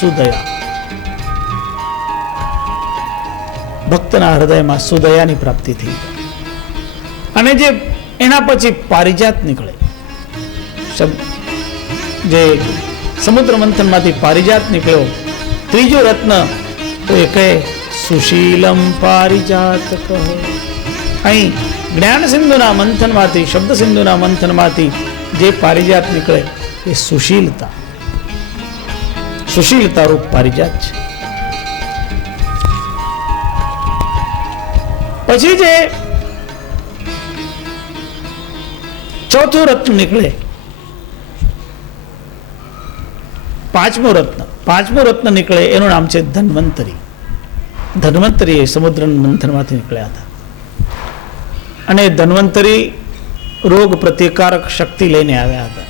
સુદયા. ભક્તના હૃદયમાં સુદયાની પ્રાપ્તિ થઈ. અને જે એના પછી પારિજાત નીકળે. જે સમુદ્ર મંથનમાંથી પારિજાત નીકળ્યો, ત્રીજો રત્ન તો એ કહે સુશીલમ પારિજાત કહો. અહીં જ્ઞાન સિંધુના મંથનમાંથી, શબ્દ સિંધુના મંથનમાંથી જે પારિજાત નીકળે એ સુશીલતા, સુશીલતા રૂપ પારિજાત છે. પછી જે ચોથું રત્ન નીકળે, પાંચમું રત્ન નીકળે એનું નામ છે ધન્વંતરી. ધન્વંતરી એ સમુદ્ર મંથનમાંથી નીકળ્યા હતા. અને ધન્વંતરી રોગ પ્રતિકારક શક્તિ લઈને આવ્યા હતા.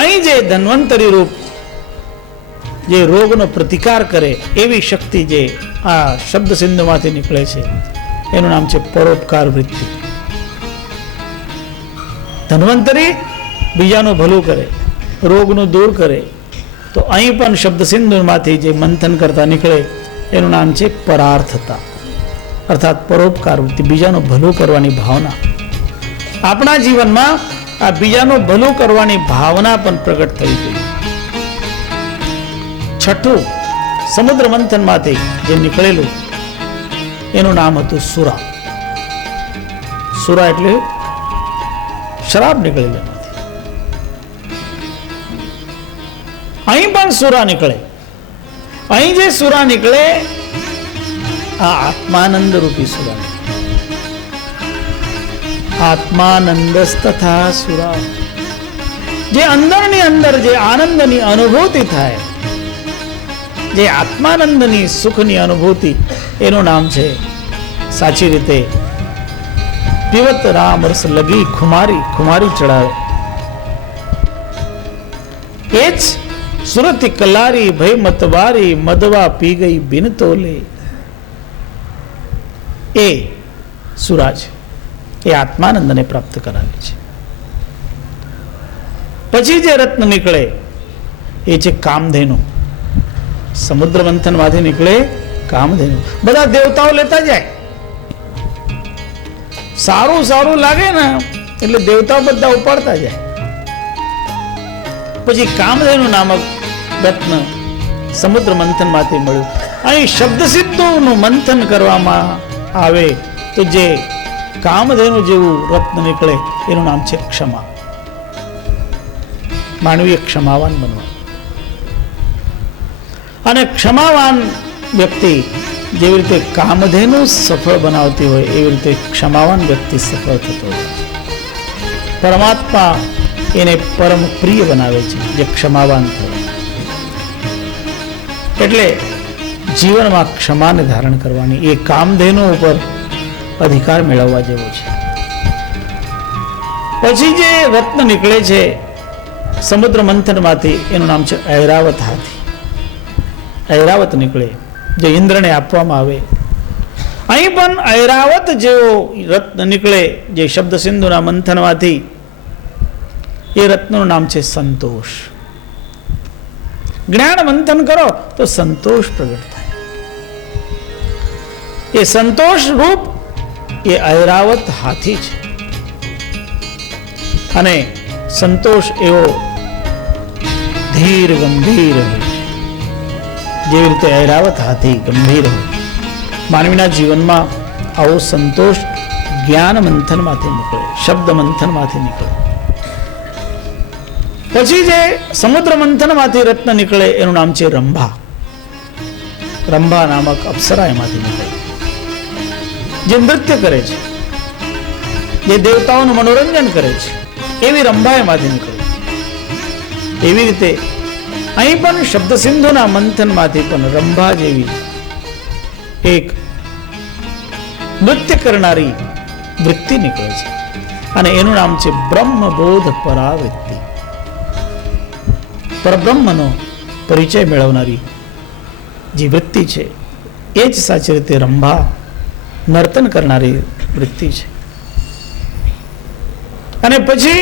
અહીં જે ધન્વંતરી રૂપ જે રોગનો પ્રતિકાર કરે એવી શક્તિ જે આ શબ્દ સિંધુમાંથી નીકળે છે એનું નામ છે પરોપકાર વૃત્તિ. ધન્વંતરી બીજાનું ભલું કરે, રોગનું દૂર કરે. તો અહીં પણ શબ્દ સિંધુમાંથી જે મંથન કરતા નીકળે એનું નામ છે પરાર્થતા, અર્થાત પરોપકાર વૃત્તિ, બીજાનું ભલું કરવાની ભાવના. આપણા જીવનમાં આ બીજાનું ભલું કરવાની ભાવના પણ પ્રગટ થવી જોઈએ. છઠ્ઠું સમુદ્ર મંથનમાંથી જે નીકળેલું એનું નામ હતું સુરા. સુરા એટલે શરાબ નીકળેલી. અહીં પણ સુરા નીકળે. અહીં જે સુરા નીકળે આ આત્માનંદ રૂપી સુરા. આત્માનંદ તથા સુરા, જે અંદરની અંદર જે આનંદની અનુભૂતિ થાય, જે આત્માનંદની સુખની અનુભૂતિ, એનું નામ છે સાચી રીતે પીવત રામ રસ લગી ખુમારી, ખુમારી ચડાવે. એ જ સુરતી કલારી ભય મતવારી મદવા પી ગઈ બિન તોલે. એ સુરા છે, એ આત્માનંદને પ્રાપ્ત કરાવે છે. પછી જે રત્ન નીકળે એ છે કામધેનુ. સમુદ્ર મંથનમાંથી નીકળે કામધેનુ. બધા દેવતાઓ લેતા જાય. સારું સારું લાગે ને એટલે દેવતાઓ બધા ઉપાડતા જાય. પછી કામધેનુ નામક રત્ન સમુદ્ર મંથનમાંથી મળ્યું. અહીં શબ્દ સિદ્ધોનું મંથન કરવામાં આવે તો જે કામધેનુ જેવું રત્ન નીકળે એનું નામ છે ક્ષમા. માનવીય ક્ષમાવાન બનવા. અને ક્ષમાવાન વ્યક્તિ જેવી રીતે કામધેનુ સફળ બનાવતી હોય એવી રીતે ક્ષમાવાન વ્યક્તિ સફળ થતો હોય. પરમાત્મા એને પરમ પ્રિય બનાવે છે જે ક્ષમાવાન થયો. એટલે જીવનમાં ક્ષમાને ધારણ કરવાની, એ કામધેનુ ઉપર અધિકાર મેળવવા જેવો છે. પછી જે રત્ન નીકળે છે સમુદ્ર મંથનમાંથી એનું નામ છે ઐરાવત હાથી. ઐરાવત નીકળે જે ઇન્દ્રને આપવામાં આવે. અહીં પણ ઐરાવત જેવો રત્ન નીકળે જે શબ્દ સિંધુના મંથનમાંથી. એ રત્નનું નામ છે સંતોષ. જ્ઞાન મંથન કરો તો સંતોષ પ્રગટ થાય. એ સંતોષ રૂપ એ ઐરાવત હાથી છે. અને સંતોષ એવો ધીર ગંભીર હોય છે, જેવી રીતે ઐરાવત હાથી ગંભીર હોય. માનવીના જીવનમાં આવો સંતોષ જ્ઞાન મંથનમાંથી નીકળે, શબ્દ મંથનમાંથી નીકળે. પછી જે સમુદ્ર મંથનમાંથી રત્ન નીકળે એનું નામ છે રંભા. રંભા નામક અપ્સરા એમાંથી નીકળે, જે નૃત્ય કરે છે, જે દેવતાઓનું મનોરંજન કરે છે, એવી રંભા એમાંથી નીકળે. એવી રીતે અહીં પણ શબ્દ સિંધુના મંથનમાંથી પણ રંભા જેવી એક નૃત્ય કરનારી વૃત્તિ નીકળે છે. અને એનું નામ છે બ્રહ્મબોધ પરાવૃત્તિ. પરબ્રહ્મનો પરિચય મેળવનારી જે વૃત્તિ છે એ જ સાચી રીતે રંભા નર્તન કરનારી વૃત્તિ છે. અને પછી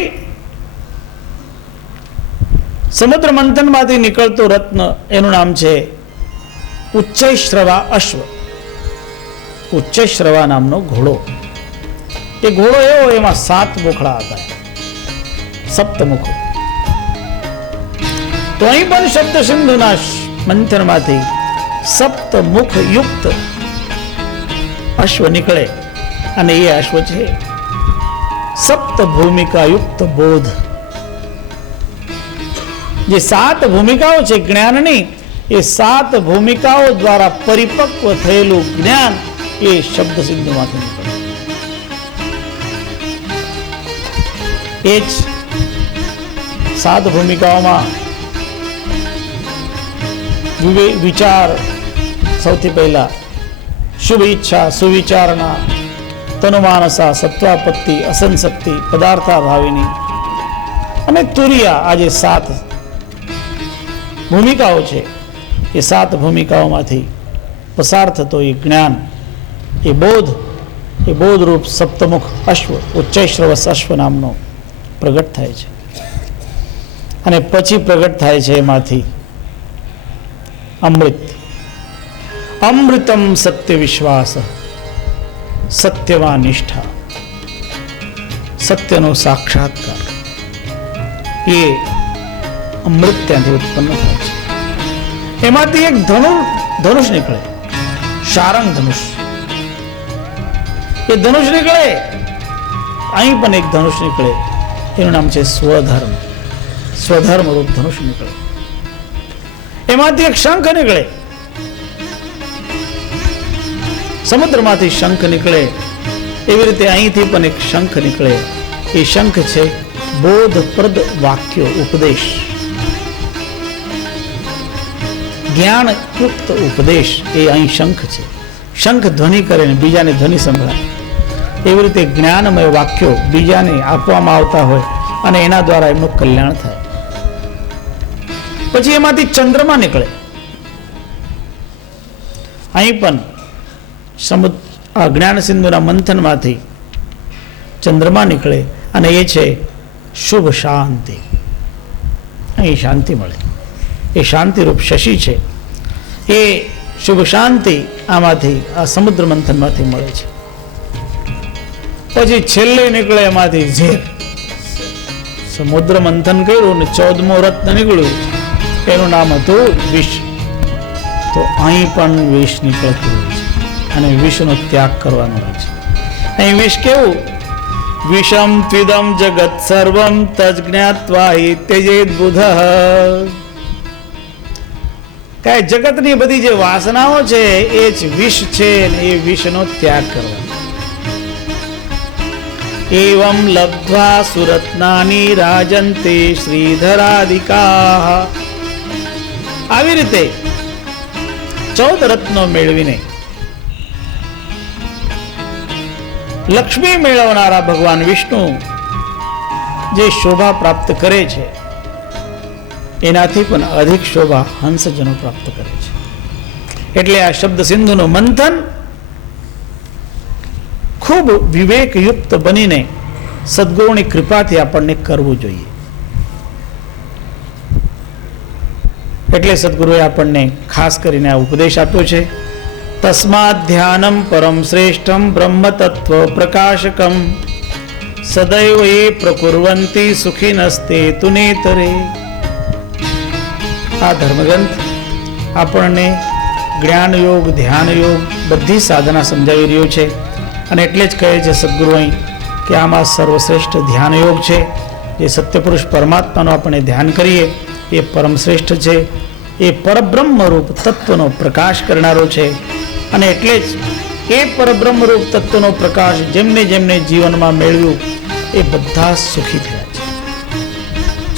સમુદ્ર મંથનમાંથી નીકળતો રત્ન એનું નામ છે ઉચ્ચૈશ્રવા અશ્વ. ઉચ્ચૈશ્રવા નામનો ઘોડો. એ ઘોડો એવો, એમાં 7 બોખડા હતા, સપ્તમુખ. તો અહીં પણ શબ્દ સિંધુના મંથનમાંથી સપ્તમુખ યુક્ત અશ્વ નીકળે અને એ અશ્વ છે સપ્ત ભૂમિકા યુક્ત બોધ. જે 7 ભૂમિકાઓ છે જ્ઞાનની, એ 7 ભૂમિકાઓ દ્વારા પરિપક્વ થયેલું જ્ઞાન એ શબ્દ સિંધુમાંથી નીકળે. એ જ 7 ભૂમિકાઓમાં વિચાર સૌથી પહેલા, શુભ ઈચ્છા, સુવિચારણા, તનુમાનસા, સત્વાપત્તિ, અસંશક્તિ, પદાર્થા ભાવિની અને તુરિયા. આ જે 7 ભૂમિકાઓ છે, એ 7 ભૂમિકાઓમાંથી પસાર થતો એ જ્ઞાન, એ બોધરૂપ સપ્તમુખ અશ્વ, ઉચ્ચૈશ્રવસ અશ્વ નામનો પ્રગટ થાય છે. અને પછી પ્રગટ થાય છે એમાંથી અમૃત. અમૃતમ સત્ય વિશ્વાસ, સત્યમાં નિષ્ઠા, સત્યનો સાક્ષાત્કાર. એ અમૃત ત્યાંથી ઉત્પન્ન થાય છે. એમાંથી એક ધનુષ નીકળે, શારંગ ધનુષ. એ ધનુષ નીકળે, અહીં પણ એક ધનુષ નીકળે, એનું નામ છે સ્વધર્મ. સ્વધર્મ રૂપ ધનુષ નીકળે. એમાંથી એક શંખ નીકળે, સમુદ્રમાંથી શંખ નીકળે, એવી રીતે અહીંથી પણ એક શંખ નીકળે. એ શંખ છે બોધપ્રદ વાક્યો, ઉપદેશ, જ્ઞાન યુક્ત ઉપદેશ. એ અહીં શંખ છે. શંખ ધ્વનિ કરે ને બીજાને ધ્વનિ સંભળાય. એવી રીતે જ્ઞાનમય વાક્યો બીજાને આપવામાં આવતા હોય અને એના દ્વારા એમનું કલ્યાણ થાય. પછી એમાંથી ચંદ્રમા નીકળે. અહીં પણ આ જ્ઞાન સિંધુના મંથનમાંથી ચંદ્રમા નીકળે અને એ છે શુભ શાંતિ. અહીં શાંતિ મળે. એ શાંતિરૂપ શશી છે. એ શુભ શાંતિ આમાંથી, આ સમુદ્ર મંથનમાંથી મળે છે. પછી છેલ્લે નીકળે એમાંથી ઝેર. સમુદ્ર મંથન કર્યું ને 14મો રત્ન નીકળ્યું, એનું નામ હતું વિષ. તો અહીં પણ વિષ નીકળતું હોય છે અને વિષનો ત્યાગ કરવાનો હોય છે. અહીં વિષ કેવું? વિષમ ત્વિદમ જગત સર્વમ તજ્ઞાત્વા હિ ત્યજેત બુધઃ. કઈ જગતની બધી જે વાસનાઓ છે એ જ વિષ છે ને એ વિષનો ત્યાગ કરવાનો. એવમ લબ્ધ્વા સુરત્નાની રાજંતે શ્રીધરાદિકા. આવી રીતે 14 રત્નો મેળવીને લક્ષ્મી મેળવનારા ભગવાન વિષ્ણુ જે શોભા પ્રાપ્ત કરે છે એનાથી પણ અધિક શોભા હંસજનો પ્રાપ્ત કરે છે. એટલે આ શબ્દ સિંધુનું મંથન ખૂબ વિવેકયુક્ત બનીને સદગુરુની કૃપાથી આપણને કરવું જોઈએ. એટલે સદગુરુએ આપણને ખાસ કરીને આ ઉપદેશ આપ્યો છે. તસ્માદ ધ્યાનમ પરમ શ્રેષ્ઠમ બ્રહ્મ તત્વ પ્રકાશકમ સદૈવ એ પ્રકુર્વંતી સુખીનસ્તે તુનેતરે. આ ધર્મગ્રંથ આપણને જ્ઞાન યોગ, ધ્યાન યોગ બધી સાધના સમજાવી રહ્યો છે. અને એટલે જ કહે છે સદગુરુ અહીં કે આમાં સર્વશ્રેષ્ઠ ધ્યાન યોગ છે. જે સત્યપુરુષ પરમાત્માનું આપણે ધ્યાન કરીએ એ પરમ શ્રેષ્ઠ છે. એ પરબ્રહ્મ રૂપ તત્વનો પ્રકાશ કરનારો છે. અને એટલે જ એ પરબ્રહ્મ રૂપ તત્વનો પ્રકાશ જેમને જેમને જીવનમાં મેળવ્યું એ બધા સુખી થયા છે.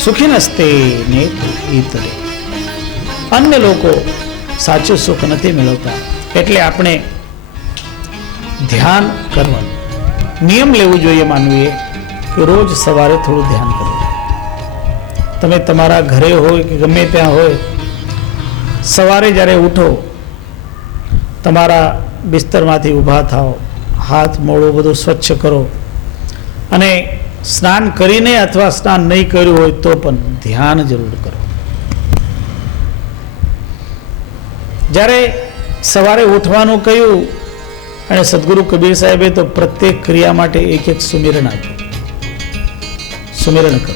સુખીનસ્તે નેતરે. અન્ય લોકો સાચું સુખ નથી મેળવતા. એટલે આપણે ધ્યાન કરવાનું નિયમ લેવું જોઈએ. માનવીએ કે રોજ સવારે થોડું ધ્યાન કરવું. તમે તમારા ઘરે હોય કે ગમે ત્યાં હોય, સવારે જ્યારે ઉઠો, તમારા બિસ્તરમાંથી ઊભા થાઓ, હાથ મોઢું બધું સ્વચ્છ કરો અને સ્નાન કરીને અથવા સ્નાન નહીં કર્યું હોય તો પણ ધ્યાન જરૂર કરો. જ્યારે સવારે ઉઠવાનું કહ્યું અને સદગુરુ કબીર સાહેબે તો પ્રત્યેક ક્રિયા માટે એક એક સુમિરન આપ્યું. સુમિરન કરો.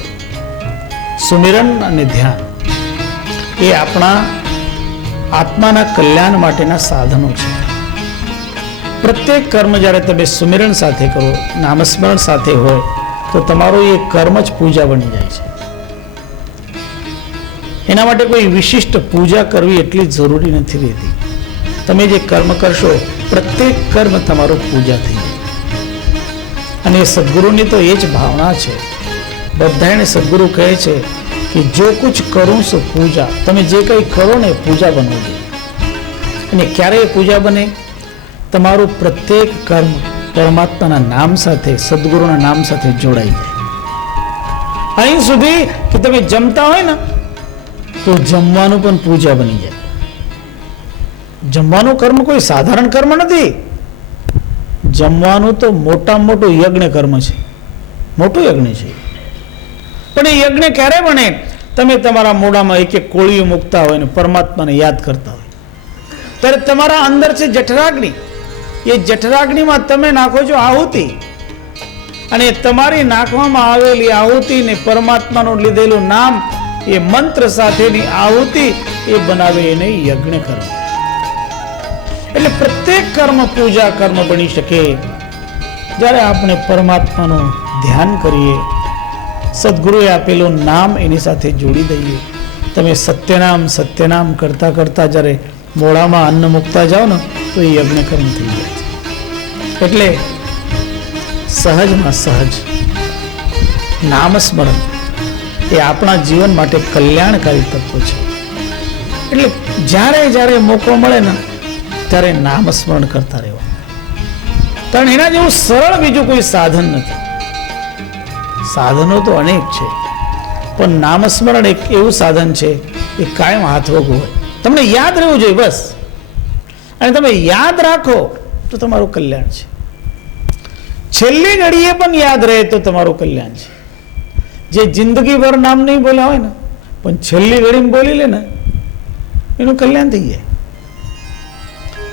સુમિરન અને ધ્યાન એ આપણા આત્માના કલ્યાણ માટેના સાધનો છે. પ્રત્યેક કર્મ જ્યારે તમે સુમિરન સાથે કરો, નામસ્મરણ સાથે હોય, તો તમારું એ કર્મ જ પૂજા બની જાય છે. એના માટે કોઈ વિશિષ્ટ પૂજા કરવી એટલી જરૂરી નથી રહેતી. તમે જે કર્મ કરશો, પ્રત્યેક કર્મ તમારું પૂજા થઈ જાય. અને સદગુરુની તો એ જ ભાવના છે. બધાને સદગુરુ કહે છે કે જો કુછ કરું સો પૂજા. તમે જે કંઈ કરો ને પૂજા બનવું જોઈએ. અને ક્યારે પૂજા બને? તમારું પ્રત્યેક કર્મ પરમાત્માના નામ સાથે, સદગુરુના નામ સાથે જોડાઈ જાય. અહીં સુધી કે તમે જમતા હોય ને તો જમવાનું પણ પૂજા બની જાય. જમવાનું કર્મ કોઈ સાધારણ કર્મ નથી. જમવાનું તો મોટામાં મોટું યજ્ઞ કર્મ છે. મોટું યજ્ઞ છે. પણ એ યજ્ઞ ક્યારે બને? તમે તમારા મોઢામાં એક એક કોળીઓ મૂકતા હોય ને પરમાત્માને યાદ કરતા હોય, ત્યારે તમારા અંદર છે જઠરાગ્નિ. એ જઠરાગ્નિમાં તમે નાખો છો આહુતિ, અને તમારી નાખવામાં આવેલી આહુતિ ને પરમાત્માનું લીધેલું નામ, એ મંત્ર સાથેની આહુતિ, એ બનાવે એને યજ્ઞ કર્મ. એટલે પ્રત્યેક કર્મ પૂજા કર્મ બની શકે જ્યારે આપણે પરમાત્માનું ધ્યાન કરીએ, સદગુરુએ આપેલું નામ એની સાથે જોડી દઈએ. તમે સત્યનામ સત્યનામ કરતા કરતા જ્યારે મોઢામાં અન્ન મૂકતા જાઓ ને તો એ યજ્ઞ કર્મ થઈ જાય છે. એટલે સહજમાં સહજ નામસ્મરણ એ આપણા જીવન માટે કલ્યાણકારી તત્વ છે. એટલે જ્યારે જ્યારે મોકો મળે ને ત્યારે નામસ્મરણ કરતા રહેવા. કારણ એના જેવું સરળ બીજું કોઈ સાધન નથી. સાધનો તો અનેક છે, પણ નામસ્મરણ એક એવું સાધન છે એ કાયમ હાથવગું હોય. તમને યાદ રહેવું જોઈએ બસ. અને તમે યાદ રાખો તો તમારું કલ્યાણ છે. છેલ્લી ઘડીએ પણ યાદ રહે તો તમારું કલ્યાણ છે. જે જિંદગીભર નામ નહીં બોલ્યા હોય ને, પણ છેલ્લી ઘડીમાં બોલી લે ને, એનું કલ્યાણ થઈ જાય.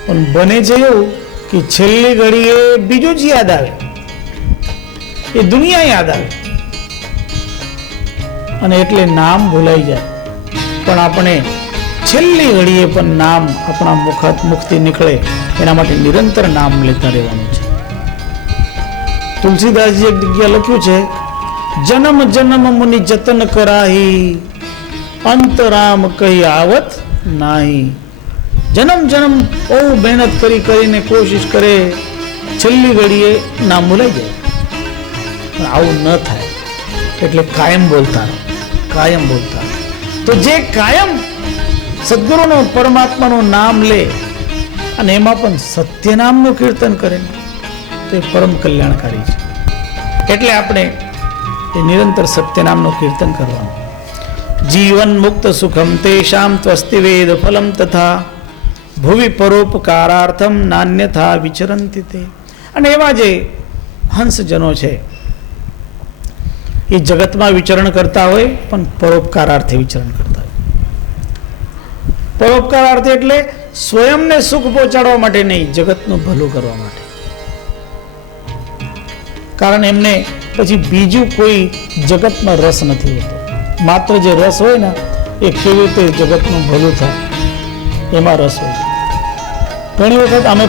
પણ બને છે એવું કે છેલ્લી ઘડીએ બીજું જ યાદ આવે, એ દુનિયા યાદ આવે, અને એટલે નામ ભૂલાઈ જાય. પણ આપણે છેલ્લી ઘડીએ પણ નામ આપણા મુખથી નીકળે એના માટે નિરંતર નામ લેતા રહેવાનું છે. તુલસીદાસજી એક જગ્યા લખ્યું છે, જન્મ જન્મ મુનિ જતન કરાહી, અંતરામ કહી આવત નાહી. જન્મ જન્મ બહુ મહેનત કરીને કોશિશ કરે, છેલ્લી ઘડીએ નામ ભૂલાઈ જાય. પણ આવું ન થાય. એટલે કાયમ બોલતા રહો, કાયમ બોલતા રહો. તો જે કાયમ સદગુરુનું પરમાત્માનું નામ લે અને એમાં પણ સત્યનામનું કીર્તન કરે તો એ પરમ કલ્યાણકારી છે. એટલે આપણે એ નિરંતર સત્યનામનું કીર્તન કરવાનું. જીવન મુક્ત સુખમ તેષામ ત્વસ્તિ વેદ ફલમ તથા ભુવિ પરોપકારાર્થમ નાન્યથા વિચરંતિ તે. અને એવા જે હંસજનો છે એ જગતમાં વિચરણ કરતા હોય પણ પરોપકારાર્થે વિચરણ કરતા હોય. પરોપકારાર્થે એટલે સ્વયંને સુખ પહોંચાડવા માટે નહીં, જગતનું ભલું કરવા માટે. કારણ એમને પછી બીજું કોઈ જગતમાં રસ નથી હોતો. માત્ર જે રસ હોય ને એ કેવી રીતે જગતનું ભલું થાય એમાં રસ હોય. ઘણી વખત અમે